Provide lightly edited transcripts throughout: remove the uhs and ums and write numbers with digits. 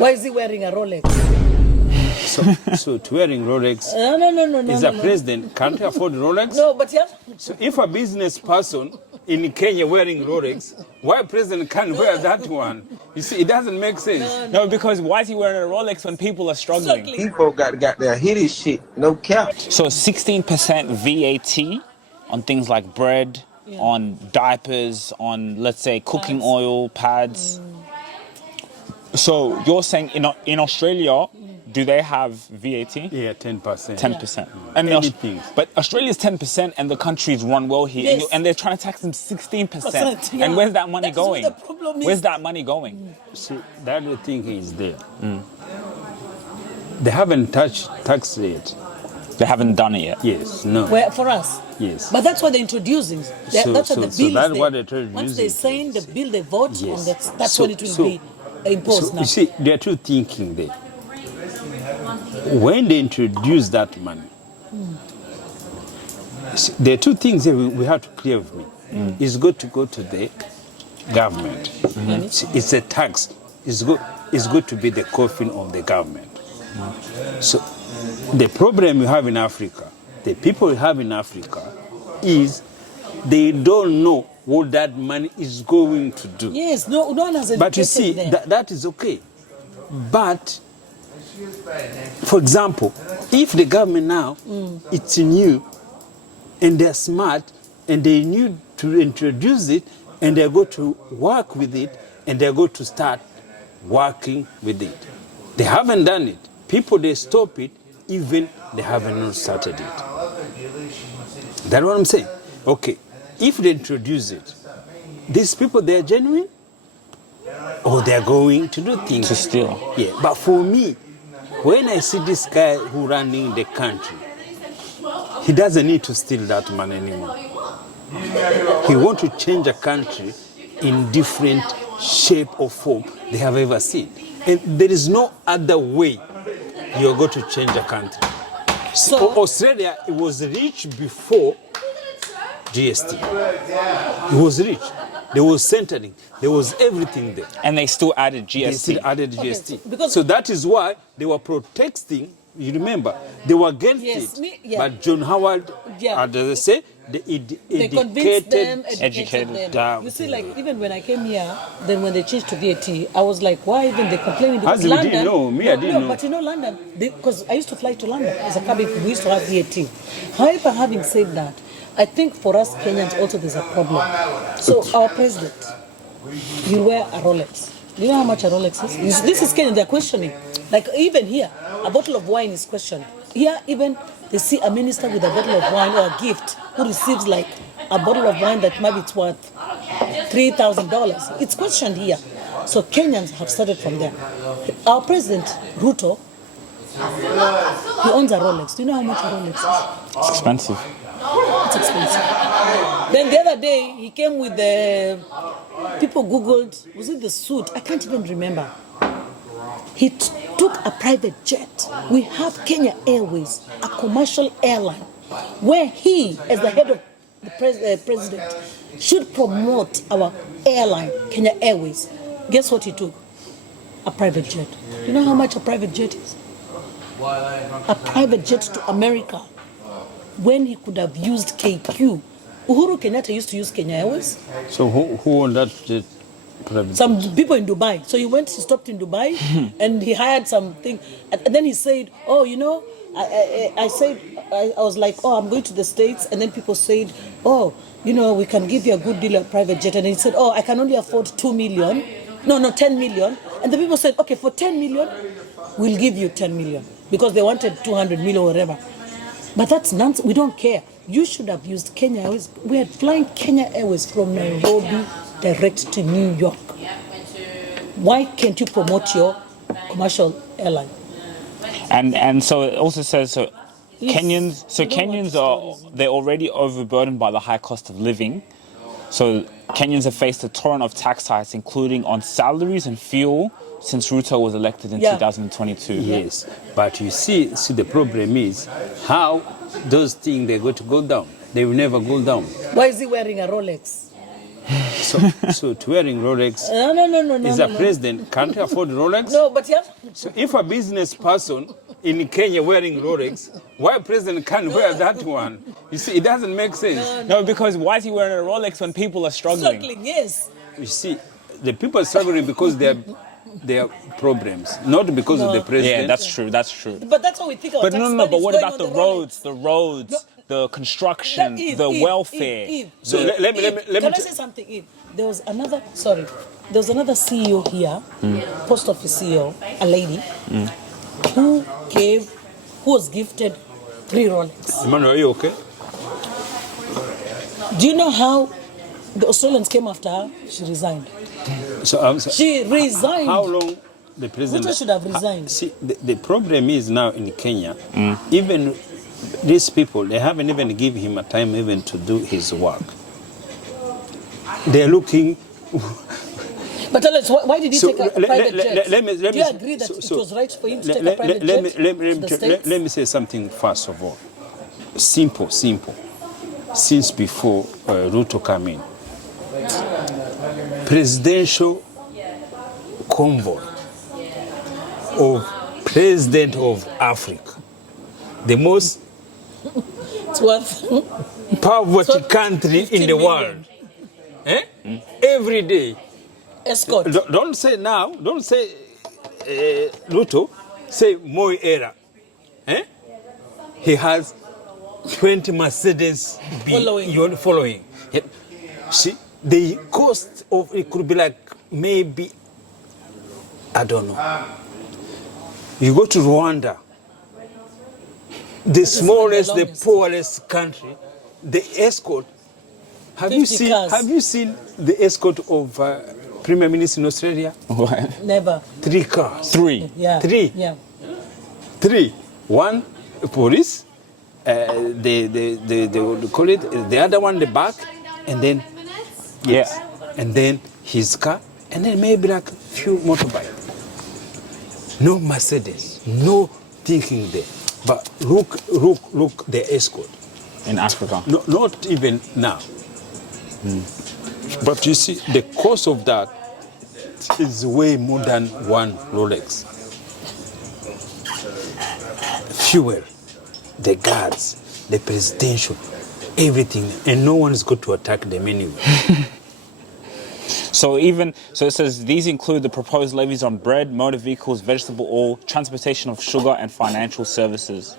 Why is he wearing a Rolex? So to wearing Rolex is a president can't afford Rolex? No, but yeah. So if a business person in Kenya wearing Rolex, why president can't wear that one? You see, it doesn't make sense. No, because why is he wearing a Rolex when people are struggling? People got their hitty shit, no cap. So 16% VAT on things like bread, on diapers, on, let's say, cooking oil, pads. So you're saying in Australia, do they have VAT? Yeah, 10%. 10%. And anything. But Australia's 10% and the countries run well here. Yes. And they're trying to tax them 16%. Yeah. And where's that money That's going? what the problem is. Where's that money going? See, that the thing is there. They haven't touched tax rate. They haven't done it yet. Yes, no. Where, for us? Yes. But that's what they're introducing. That's what the bill is. That's there. what they're introducing. Once they sign the bill, they vote on that. That's So- when it will be imposed now. You see, there are two thinking there. When they introduce that money, see, there are two things that we have to clear with me. It's good to go to the government. See, it's a tax. It's good to be the coffin of the government. So the problem we have in Africa, the people we have in Africa, is they don't know what that money is going to do. Yes, no one has educated But you see, them. that is okay. But, for example, if the government now, it's new, and they're smart, and they need to introduce it, and they're going to work with it, and they're going to start working with it. They haven't done it. People, they stop it, even they haven't not started it. That's what I'm saying. Okay, if they introduce it, these people, they're genuine, or they're going to do things To steal. Yeah, but for me, when I see this guy who running the country, he doesn't need to steal that money anymore. He wants to change a country in different shape or form they have ever seen. And there is no other way you're going to change a country. So Australia, it was rich before GST. It was rich. There was centering. There was everything there. And they still added GST. They still added GST. Okay, because so that is why they were protesting. You remember, they were against it. But John Howard, as they say, they convinced them, educated them. them. You see, like, even when I came here, then when they changed to VAT, I was like, why even they complaining? Because As we London, didn't know, me, I didn't know. But you know, London, because I used to fly to London as a cabin, we used to have VAT. However, having said that, I think for us Kenyans also there's a problem. So our president, you wear a Rolex. Do you know how much a Rolex is? This is Kenya, they're questioning. Like even here, a bottle of wine is questioned. Here, even they see a minister with a bottle of wine or a gift who receives like a bottle of wine that maybe it's worth $3,000. It's questioned here. So Kenyans have started from there. Our president, Ruto, he owns a Rolex. Do you know how much a Rolex is? It's expensive. It's expensive. Then the other day, he came with the... People Googled, was it the suit? I can't even remember. He took a private jet. We have Kenya Airways, a commercial airline, where he, as the head of the president, should promote our airline, Kenya Airways. Guess what he took? A private jet. You know how much a private jet is? A private jet to America, when he could have used KQ. Uhuru Kenyatta used to use Kenya Airways. So who owned that jet? Some people in Dubai. So he stopped in Dubai, and he hired something. And then he said, oh, you know, I was like, oh, I'm going to the States. And then people said, oh, you know, we can give you a good deal of private jet. And he said, oh, I can only afford 2 million. No, 10 million. And the people said, okay, for 10 million, we'll give you 10 million. Because they wanted 200 million or whatever. But that's nonsense. We don't care. You should have used Kenya Airways. We are flying Kenya Airways from Nairobi direct to New York. Why can't you promote your commercial airline? And so it also says so Yes. Kenyans they're already overburdened by the high cost of living. So Kenyans have faced a torrent of tax hikes, including on salaries and fuel, since Ruto was elected in 2022. Yes, but you see the problem is how those things they're going to go down. They will never go down. Why is he wearing a Rolex? So to wearing Rolex No. is a president can't afford Rolex? No, but yeah. So if a business person in Kenya wearing Rolex, why president can't wear that one? You see, it doesn't make sense. No, because why is he wearing a Rolex when people are struggling? Struggling, yes. You see, the people are struggling because they are problems, not because of the president. Yeah, that's true. But that's what we think. But no, but what about the roads, the construction, the welfare? So let me Can I say something, Eve? There was another CEO here, post office CEO, a lady, who was gifted 3 Rolex. Emmanuel, are you okay? Do you know how the Australians came after her? She resigned. She resigned. How long the president Ruto should have resigned. See, the problem is now in Kenya, even these people, they haven't even given him a time even to do his work. They're looking. But tell us, why did he take a private jet? Do you agree that it was right for him to take a private jet to the States? Let me say something first of all. Simple. Since before Ruto came in, presidential convoy of President of Africa, the most It's worth poverty country in the world. Every day. escort. Don't say Ruto, say Moi era. He has 20 Mercedes following. See, the cost of it could be like maybe, I don't know. You go to Rwanda, the smallest, the poorest country, the escort. Have you seen the escort of Prime Minister in Australia? What? Never. 3 cars. 3. Yeah. 3. Yeah. 3. 1 police, they call it, the other one the back, and then and then his car, and then maybe like a few motorbike. No Mercedes, no thinking there. But look the escort. In Africa. No, not even now. But you see, the cost of that is way more than 1 Rolex. Fuel, the guards, the presidential, everything, and no one is going to attack them anyway. So it says these include the proposed levies on bread, motor vehicles, vegetable oil, transportation of sugar, and financial services.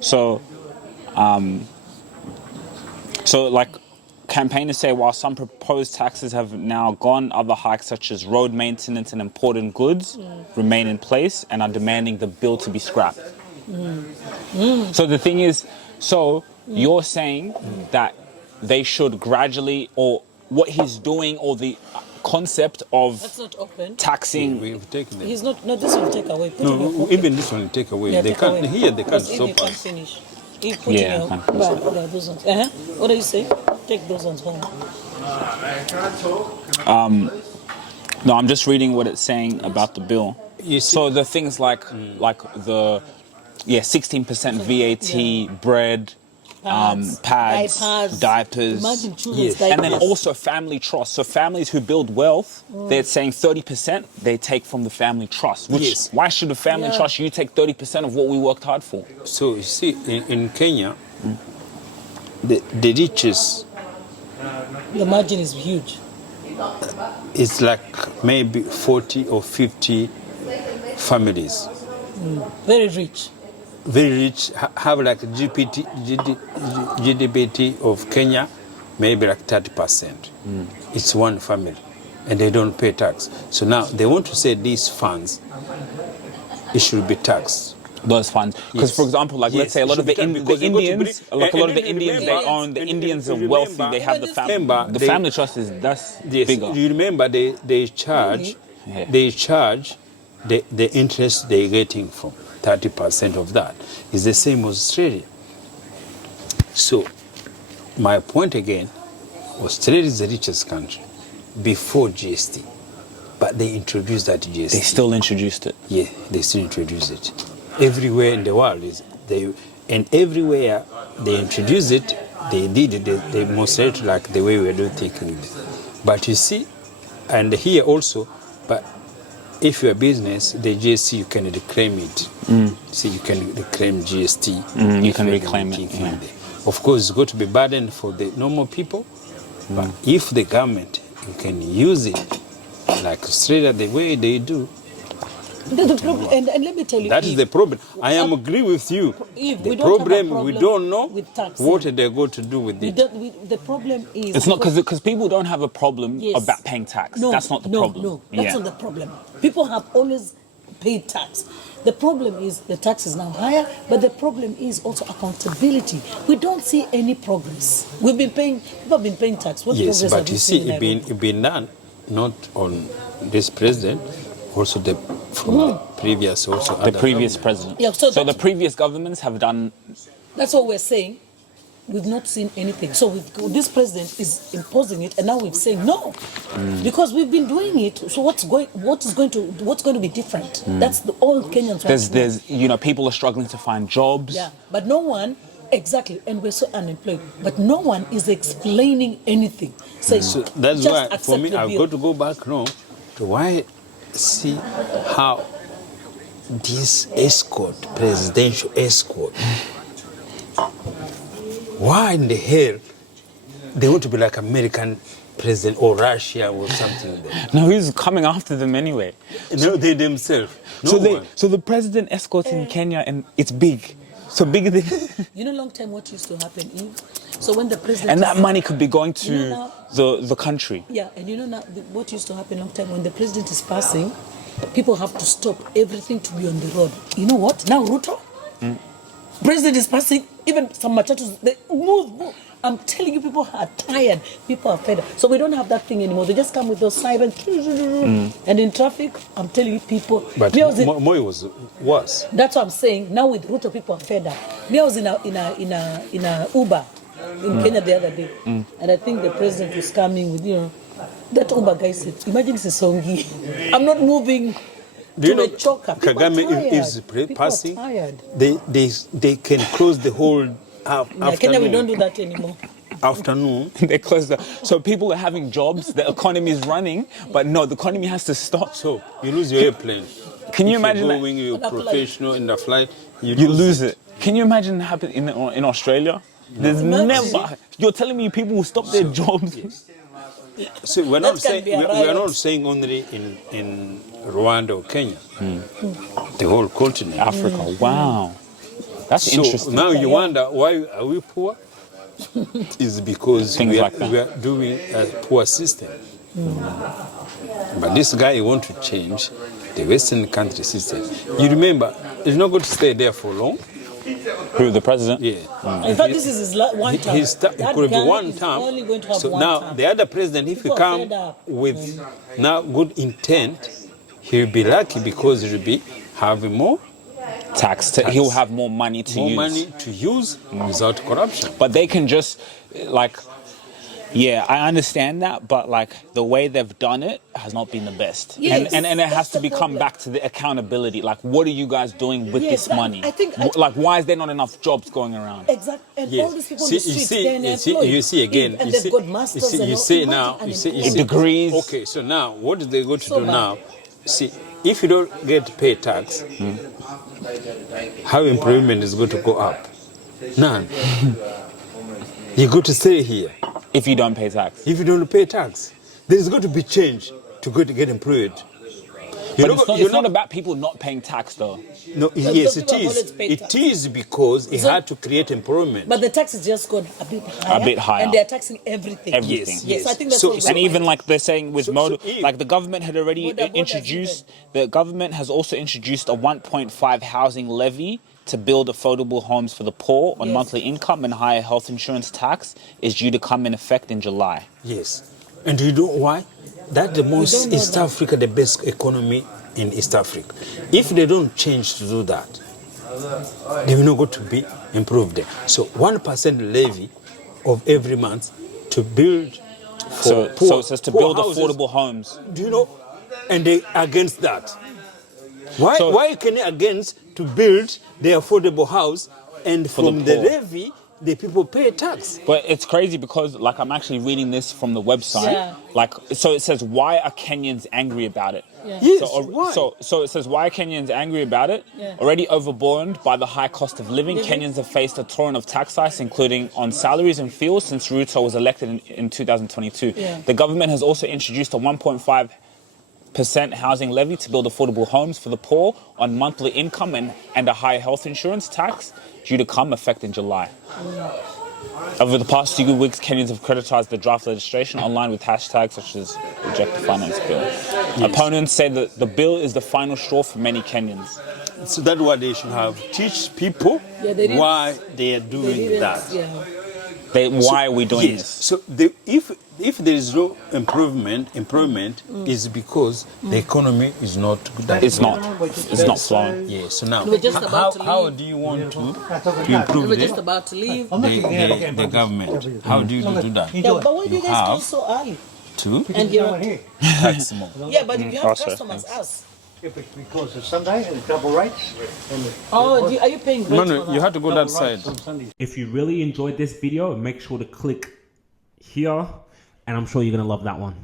So like campaigners say, while some proposed taxes have now gone, other hikes such as road maintenance and imported goods remain in place and are demanding the bill to be scrapped. So the thing is, you're saying that they should gradually, or what he's doing, or the concept of That's not open. taxing. We've taken them. He's not. No, this will take away. Put in your No, pocket. even this one take away. Yeah, They take can't. away. Here they can't Because if stop you can't us. finish. You put Yeah, in your, I can't. Right, okay, those ones. What do you say? Take those ones home. No, I'm just reading what it's saying about the bill. You see- So the things like the 16% VAT, bread, pads, diapers. Imagine children's Yes. diapers. And then also family trust. So families who build wealth, they're saying 30% they take from the family trust. Which, Yes. why should a family trust you take 30% of what we worked hard for? So you see, in Kenya, the richest The margin is huge. is like maybe 40 or 50 families. Very rich. Very rich, have like GDP of Kenya, maybe like 30%. It's one family, and they don't pay tax. So now they want to say these funds, it should be taxed. Those funds, because Yes. for example, like let's Yes, say a lot it of the, should be done the because they go to Indians, bring- like a lot of and the Indians, they remember- own the and Indians are remember- wealthy. They have the family. Remember, The they- family trust that's Yes, bigger. you remember they charge the interest they're getting from 30% of that. It's the same as Australia. So my point again, Australia is the richest country before GST, but they introduced that GST. They still introduced it. Yeah, they still introduce it. Everywhere in the world everywhere they introduce it, they did it. They demonstrate like the way we do thinking. But you see, and here also, but if you're a business, the GST, you can reclaim it. See, you can reclaim GST. You can reclaim it. Yeah. Of course, it's going to be burden for the normal people, but if the government, you can use it like Australia, the way they do. The problem, and let me tell you, That is the problem. I am agree with you. The problem, we don't know what they're going to do with it. The problem is... It's not because people don't have a problem about paying tax. No, that's not the problem. No, that's not the problem. People have always paid tax. The problem is the tax is now higher, but the problem is also accountability. We don't see any progress. People have been paying tax. What yes, progress but you see, it's been done, not on this president, also from previous also. The previous president. Yeah, so the previous governments have done. That's what we're saying. We've not seen anything. So this president is imposing it, and now we're saying no, because we've been doing it. So what's going to be different? That's all Kenyans want. There's people are struggling to find jobs. Yeah, but no one. Exactly, and we're so unemployed. But no one is explaining anything. So that's why, for me, I've got to go back now to why see how this presidential escort, why in the hell they want to be like American president or Russia or something there? No, who's coming after them anyway? No, they themselves. So the president escorting Kenya, and it's big. So bigger than... long time what used to happen is, so when the president... And that money could be going to the country. Yeah, and now what used to happen long time, when the president is passing, people have to stop everything to be on the road. You know what? Now Ruto, president is passing, even some matatus, they move. I'm telling you, people are tired. People are fed up. So we don't have that thing anymore. They just come with those sirens. And in traffic, I'm telling you, people... But Moi was worse. That's what I'm saying. Now with Ruto, people are fed up. I was in a Uber in Kenya the other day. And I think the president was coming with, that Uber guy said, imagine this is Songi. I'm not moving to a choker. Kagame is passing. They can close the whole afternoon. Kenya, we don't do that anymore. Afternoon. They close so people are having jobs, the economy is running, but no, the economy has to stop. So you lose your airplane. Can you imagine that? You're professional in the flight, you lose it. Can you imagine happen in Australia? There's never... You're telling me people will stop their jobs? Yes. So we're not saying only in Rwanda or Kenya. The whole continent. Africa. Wow. That's interesting. Now you wonder why are we poor? It's because we are doing a poor system. But this guy, he wants to change the Western country system. You remember, he's not going to stay there for long. Who, the president? Yeah. In fact, this is his one term. It could be one term. Only going to have so one now, term. the other president, if he come with now good intent, he'll be lucky because he'll be having more tax. He'll have more money to use. More money to use without corruption. But they can just, I understand that, but the way they've done it has not been the best. Yes, and it has to come back to the accountability. What are you guys doing with this money? I think why is there not enough jobs going around? Exactly. And all these people in the streets, you see again. And they've got masters you see now. You see degrees. Okay, so now what is they going to do now? See, if you don't get paid tax, how employment is going to go up? None. You got to stay here. If you don't pay tax. If you don't pay tax, there's going to be change to get employed. But it's not about people not paying tax, though. No, yes, it is. It is because it had to create employment. But the tax is just gone a bit higher. A bit higher. And they're taxing everything. Yes. I think that's what and even they're saying with the government had already introduced, the government has also introduced a 1.5 housing levy to build affordable homes for the poor on monthly income, and higher health insurance tax is due to come in effect in July. Yes. And do you know why? That's the most East Africa, the best economy in East Africa. If they don't change to do that, they will not go to be improved there. So 1% levy of every month to build for poor. So it's to build houses. Affordable homes. Do you know? And they against that. Why can they against to build the affordable house, and from the levy the people pay tax. But it's crazy because, like, I'm actually reading this from the website. Yeah. Like, so it says, why are Kenyans angry about it? Yeah. Yes, So, why? so it says, why are Kenyans angry about it? Yeah. Already overburdened by the high cost of living, Kenyans have faced a torrent of tax hikes, including on salaries and fuels, since Ruto was elected in 2022. Yeah. The government has also introduced a 1.5% housing levy to build affordable homes for the poor on monthly income and a higher health insurance tax due to come effect in July. Over the past few weeks, Kenyans have criticized the draft legislation online with hashtags such as reject the finance bill. Opponents say that the bill is the final straw for many Kenyans. So that's what they should have. Teach people why they are doing that. Yeah. Why are we doing Yes. this? So if there is no employment is because the economy is not good. It's not flowing. Yeah. So now, We're just about to how leave. do you want to improve We're just about to leave. the government? How do you do that? Yeah, but why do you guys have close so early? to And you're tax more. yeah, but if you have Also, customers, us. Because it's Sunday and double rates. Oh, are you paying rent for that? you have to go that side. On Sunday. If you really enjoyed this video, make sure to click here, and I'm sure you're gonna love that one.